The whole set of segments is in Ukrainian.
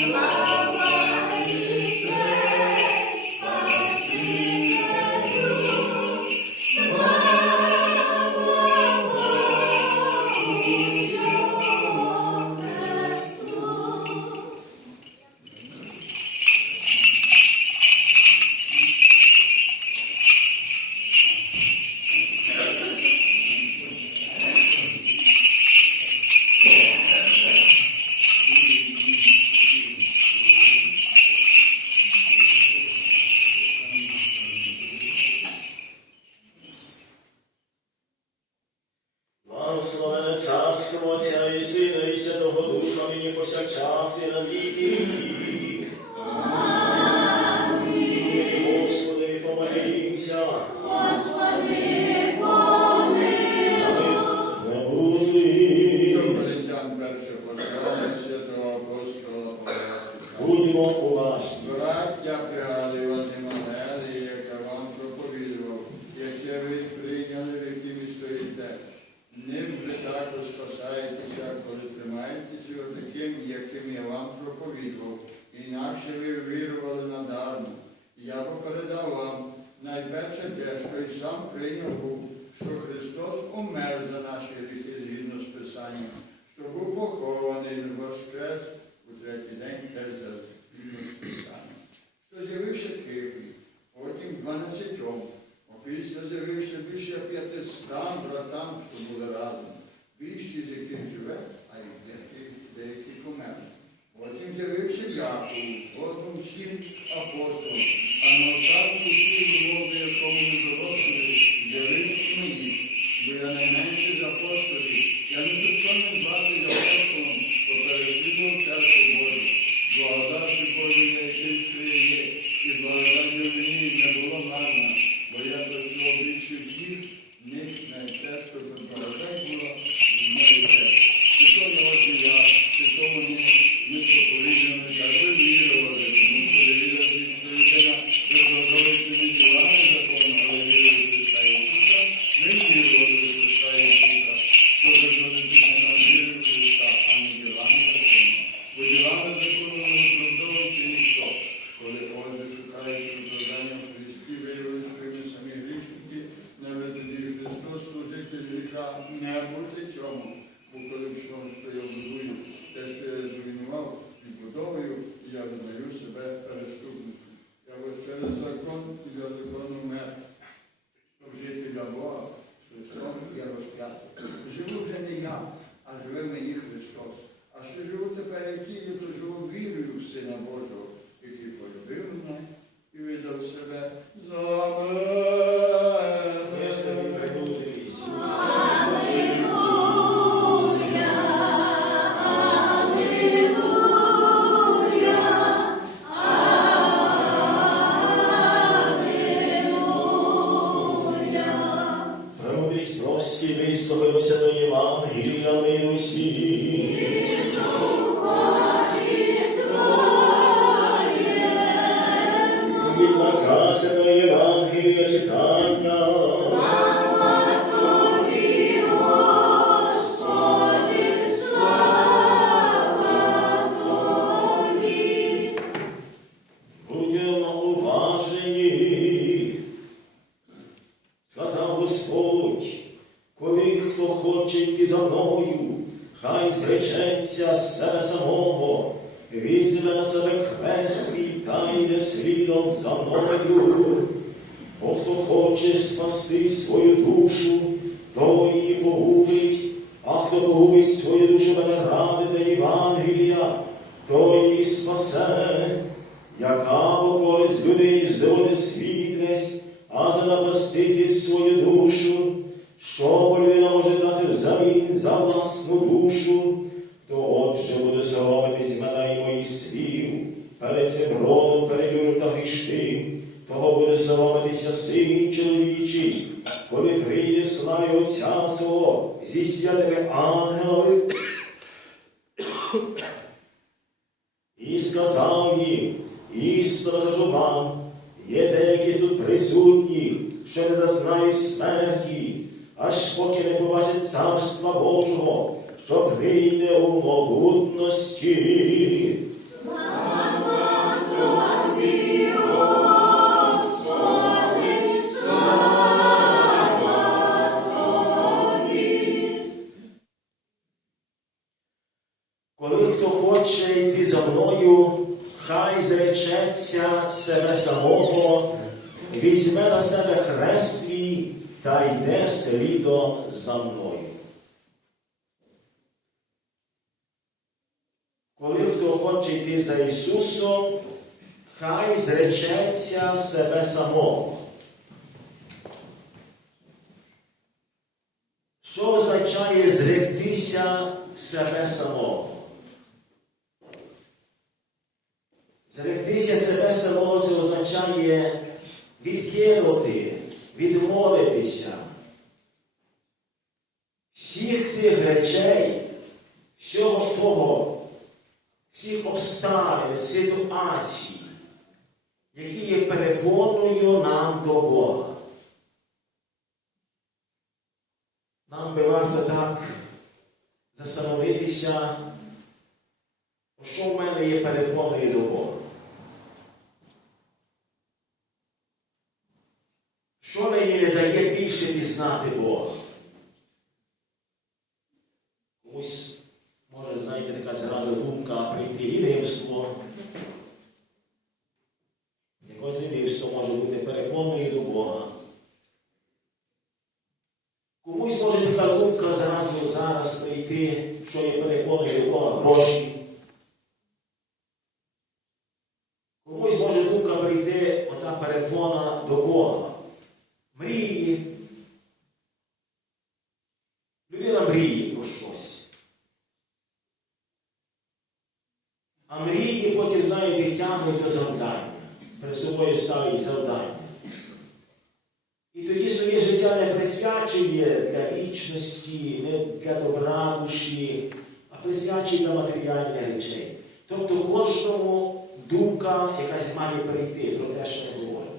Thank you. Благословене царство Отця і Сина, і Святого Духа, нині повсякчас і на віки. Найперше що і сам прийняв що Христос умер за наші гріхи згідно з Писанням, що був похований і воскрес у третій день теж за згідно з Писанням, що з'явився Києві, потім дванадцятьом, опісля з'явився більше п'ятистам братам, що були разом, більшість з яких живе, а й деякі, деякі померли. Потім з'явився Якову, потім всім апостолам, а на останку всім мови, якому не дорослі, з'явилися мені, бо я з апостолів, я не достойний звати апостолом, бо переслідував церкву Божу. Благодати Божій, який скриє, і благодать мені не було марна, бо я працював більше всіх, ніж те, щоб благодать була в моїй за мною, хай зречеться себе самого, візьме на себе хрест свій та йде слідом за мною. Бо хто хоче спасти свою душу, то її погубить, а хто погубить свою душу мене ради та Євангелія, то її спасе. Яка бо користь людині здобути світ весь, а занапастити свою душу, що людина може дати взамін за власну душу, то отже буде соромитись мене і моїх слів, перед цим родом перелюбив та грішти, того буде соромитися син чоловічий, коли прийде в славі Отця свого зі святими ангелами. І сказав їм, істинно кажу вам, є деякі тут присутні, що не зазнають смерті, аж поки не побачить царства Божого, що прийде у могутності. Ісусом, хай зречеться себе самого. Що означає зректися себе самого. Зректися себе самого це означає відкинути, відмовитися всіх тих речей, всього того, всіх обставин, ситуацій, які є перепоною нам до Бога. Нам би варто так застановитися, що в мене є перепоною до Бога. Що мені не дає більше пізнати Бога? Комусь може, знаєте, така зразу думка прийти лінивство. Якось лінивство може бути перепоною до Бога. Комусь може така думка зразу зараз прийти, що є перепоною до Бога гроші. Комусь може думка прийти ота перепона до Бога. Мрії. Людина мріє про щось. А потім, знаєте, тягнуть завдання. Перед собою ставить завдання. І тоді своє життя не присвячує для вічності, не для добра душі, а присвячує для матеріальних речей. Тобто кожному думка якась має прийти про те, що ми говоримо.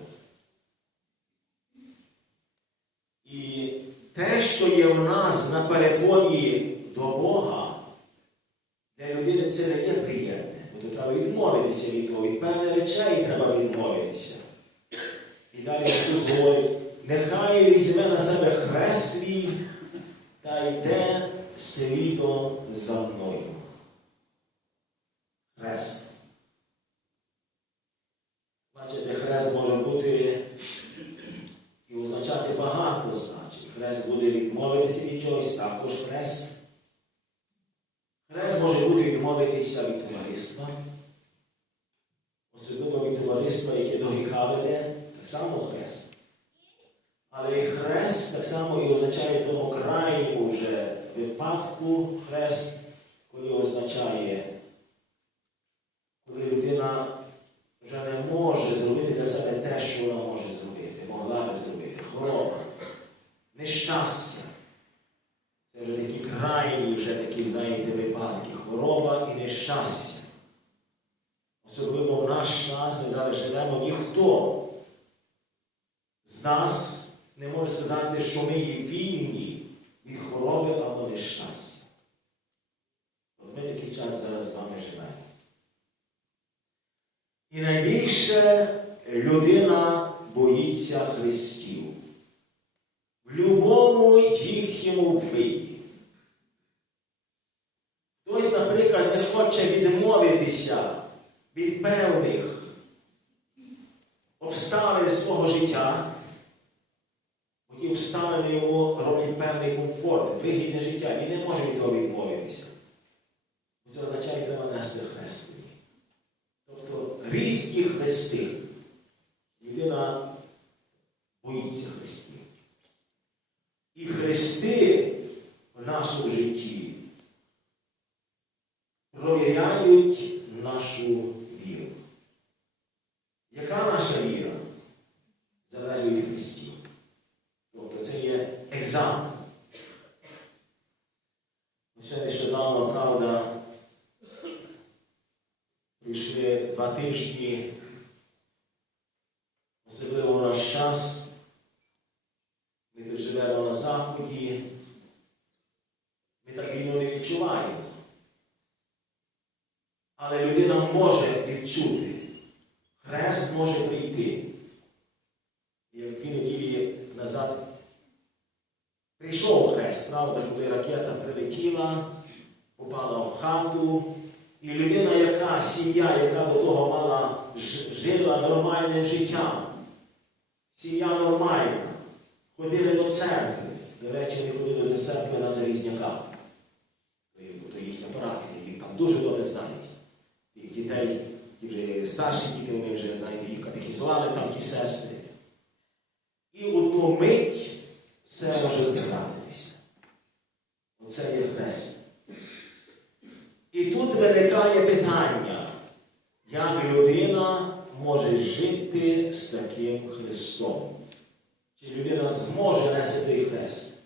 І те, що є в нас на перепоні до Бога, для людини це не є приємне. Треба відмовитися від того. Певних речей треба відмовитися. І далі Ісус говорить, нехай візьме на себе хрест свій та йде слідом за мною. Хрест. Бачите, хрест може бути і означати багато значень. Хрест буде відмовитися від чогось, також хрест. Хрест може бути відмовитися від товариства. Some will miss. Хоче відмовитися від певних обставин свого життя, бо ті обставини йому роблять певний комфорт, вигідне життя. Він не може від того відмовитися. Це означає, треба нести хрест. Тобто різкі хрести. Людина боїться хрестів. І хрести в нашому житті провіряють нашу віру. Яка наша віра? Залежить від хрестів. Тобто це є екзамен. Ще нещодавно, правда, прийшли два тижні, особливо в наш час. Ми тут живемо на Заході. Ми так війну не відчуваємо. Але людина може відчути. Хрест може прийти. Як дві неділі назад прийшов хрест, правда, коли ракета прилетіла, попала в хату, і людина, яка сім'я, яка до того мала жила нормальним життям, сім'я нормальна, ходили до церкви. До речі, не ходили до церкви на Залізняка. То їхня парафія, їх там дуже добре знають. І дітей, ті вже старші діти, вони вже знаєте, їх катехізували там ті сестри. І одну мить все може втратитися. Оце є хрест. І тут виникає питання, як людина може жити з таким Христом? Чи людина зможе нести хрест?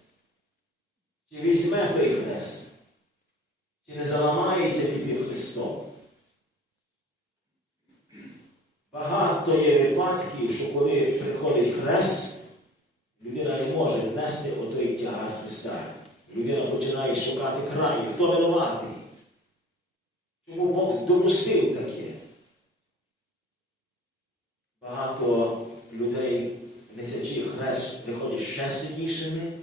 Чи візьме той хрест? Чи не заламається під Христом? Багато є випадків, що коли приходить хрест, людина не може нести отой тягар Христа. Людина починає шукати краї. Хто винуватий? Чому Бог допустив таке? Багато людей, несячи хрест, приходить ще сильнішими,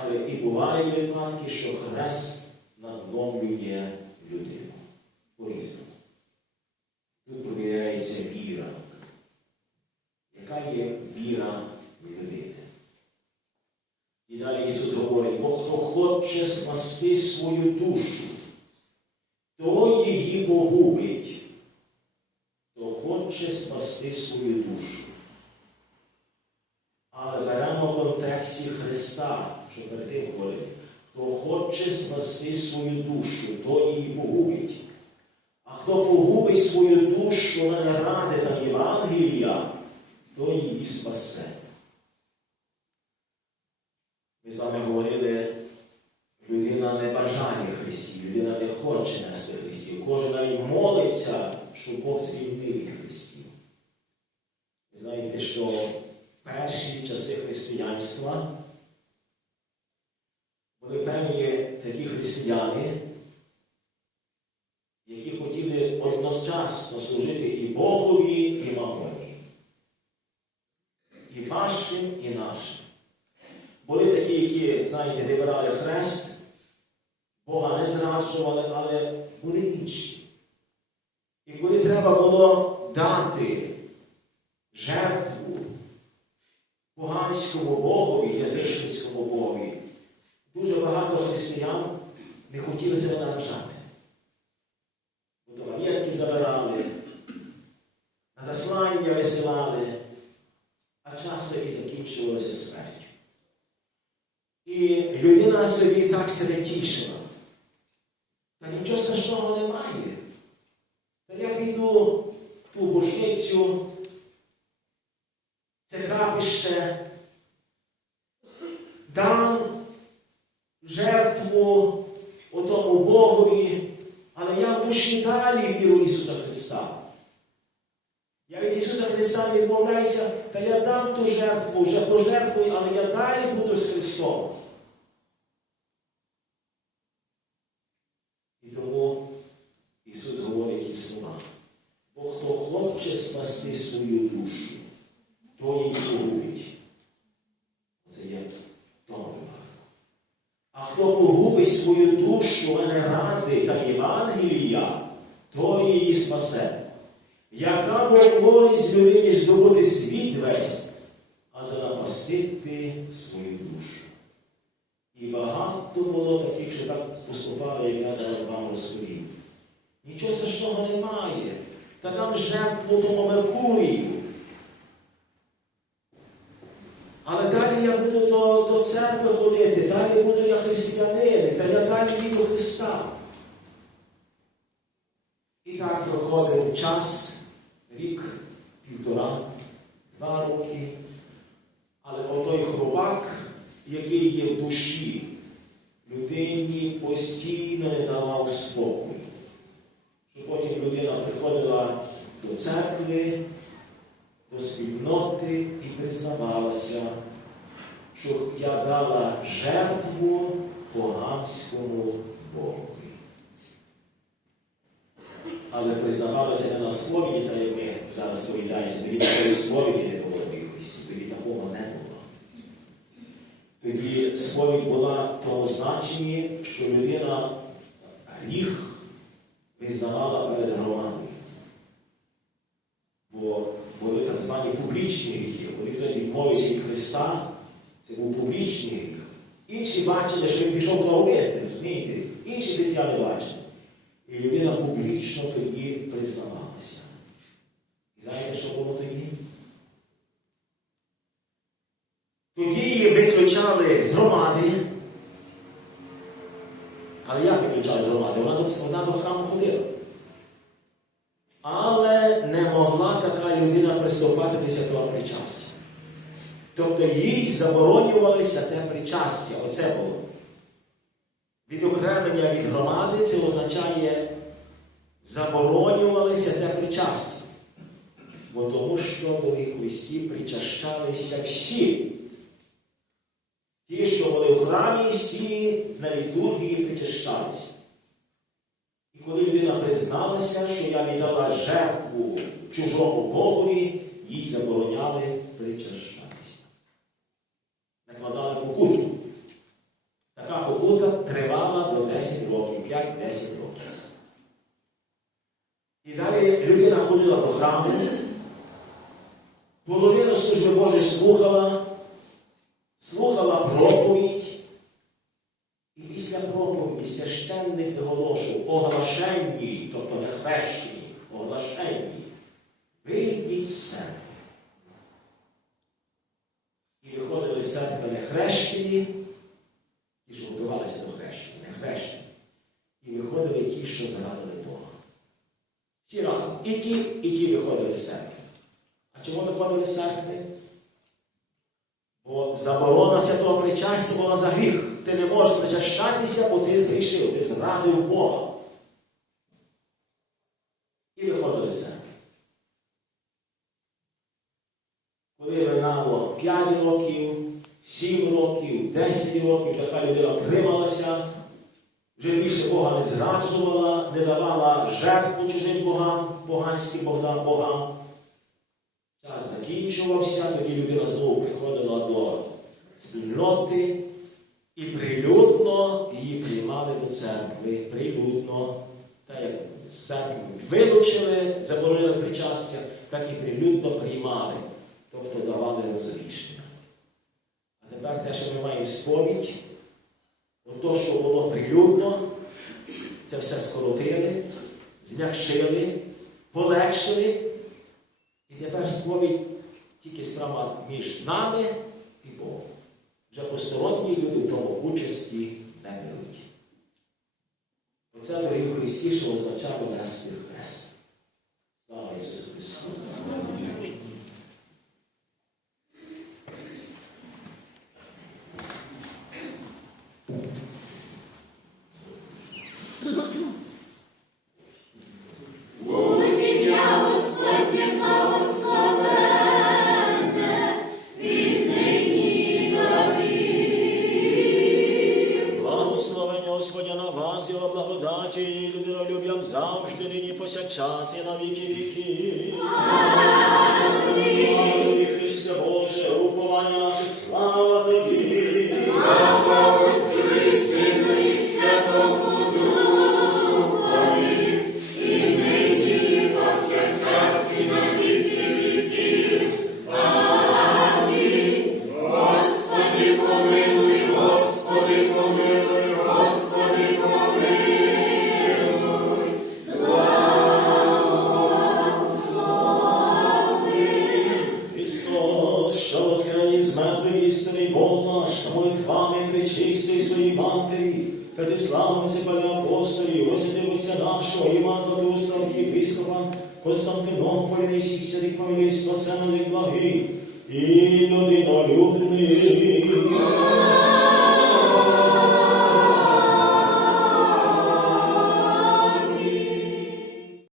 але і бувають випадки, що хрест надломлює людину. По-різному. Тут провіряється віра. Яка є віра людини? І далі Ісус говорить, бо хто хоче спасти свою душу, то її погубить, хто хоче спасти свою душу. Але беремо в контексті Христа, що перед тим говорив, хто хоче спасти свою душу, то її погубить. А хто погубить свою душу на ради та Євангелія, то її спасе. Ми з вами говорили, людина не бажає Христів, людина не хоче нести Христів. Кожен навіть молиться, щоб Бог звільнив Христів. Ви знаєте, що перші часи християнства були певні такі християни, які хотіли одночасно служити і Богові, і Мамоні. І вашим, і нашим. Були такі, які, знаєте, вибирали хрест, Бога не зраджували, але були інші. І коли треба було дати жертву поганському Богові, язичницькому Богові, дуже багато християн не хотіли себе наражати. Фотографії забирали, на заслання висилали, а часом і закінчувалося смертю. І людина собі так себе тішила. Та нічого страшного немає. Та я піду в ту божницю, це капище, дам жертву отому Богові, але я в душі далі віру Ісуса Христа. Я від Ісуса Христа відмовляюся, та я дам ту жертву, вже пожертвую, але я далі буду з Христом. І тому Ісус говорить ті слова. Бо хто хоче спасти свою душу, то її погубить. Це є в тому випадку. А хто погубить свою душу мене ради та Євангелія, то її спасе. Яка бо користь людині здобути світ весь, а занапастити свою душу. І багато було таких, що так поступали, як я зараз вам розповів. Нічого страшного немає. Та дам жертву тому Меркурію. Але далі я буду церкви ходити, далі буду я християнин, та я далі вірю Христа. І так проходив час, рік, півтора, два роки. Але отой хробак, який є в душі, людині постійно не давав спокою. Що потім людина приходила до церкви, до спільноти і признавалася, що я дала жертву поганському Богові. Але признавалася не на сповіді, та як ми зараз сповідаємося, тоді такої сповіді не було якості, тоді такого не було. Тоді сповідь була в тому значенні, що людина гріх визнавала перед громадою. Бо були так звані публічні гріхи. Коли хтось відмовився від Христа, це був публічний гріх. Інші бачили, що він пішов плавити, розумієте? Інші християни бачили. І людина публічно тоді признавалася. І знаєте, що було тоді? Тоді її виключали з громади, Але як виключали з громади? Вона до, вона до храму ходила. Але не могла така людина приступати до святого причастя. Тобто їй заборонювалося те причастя. Оце було. Відокремлення від громади це означає заборонювалося те причастя. Бо тому що до Христі причащалися всі. Ті, що були в храмі, всі на літургії причащалися. І коли людина призналася, що я віддала жертву чужому Богові, їй забороняли причащатися. Накладали покуту. Така покута тривала до 10 років, 5-10 років. І далі людина ходила до храму, половину служби Божої слухала проповідь, і після проповіді священник оголошував оглашенні, тобто не хрещені, оглашенні, вийдіть з церкви. І виходили з церкви не хрещені, ті, що готувалися до хрещення, не хрещені. І виходили ті, що зрадили Бога. Всі разом. І ті, і ті виходили з церкви. А чому виходили з церкви? Бо заборона святого причастя була за гріх. Ти не можеш причащатися, бо ти згрішив, ти зрадив Бога. Церкви. Коли минало 5 років, 7 років, 10 років, така людина трималася, вже більше Бога не зраджувала, не давала жертву чужим богам, поганським богам, богам. Час закінчувався, тоді людина знову приходила до спільноти і прилюдно її приймали до церкви, прилюдно. Та як церкви вилучили, заборонили причастя, так і прилюдно приймали, тобто давали розрішення. А тепер те, що ми маємо сповідь, то, що було прилюдно, це все скоротили, зм'якшили, полегшили. І тепер сповідь тільки справа між нами і Богом. Вже посторонні люди в тому участі. Оце дорогі Христі, що означає нести хрест. Повсякчас і на віки віки. Константинополя і всіх святих помилуй, спасених благих, і людинолюбних.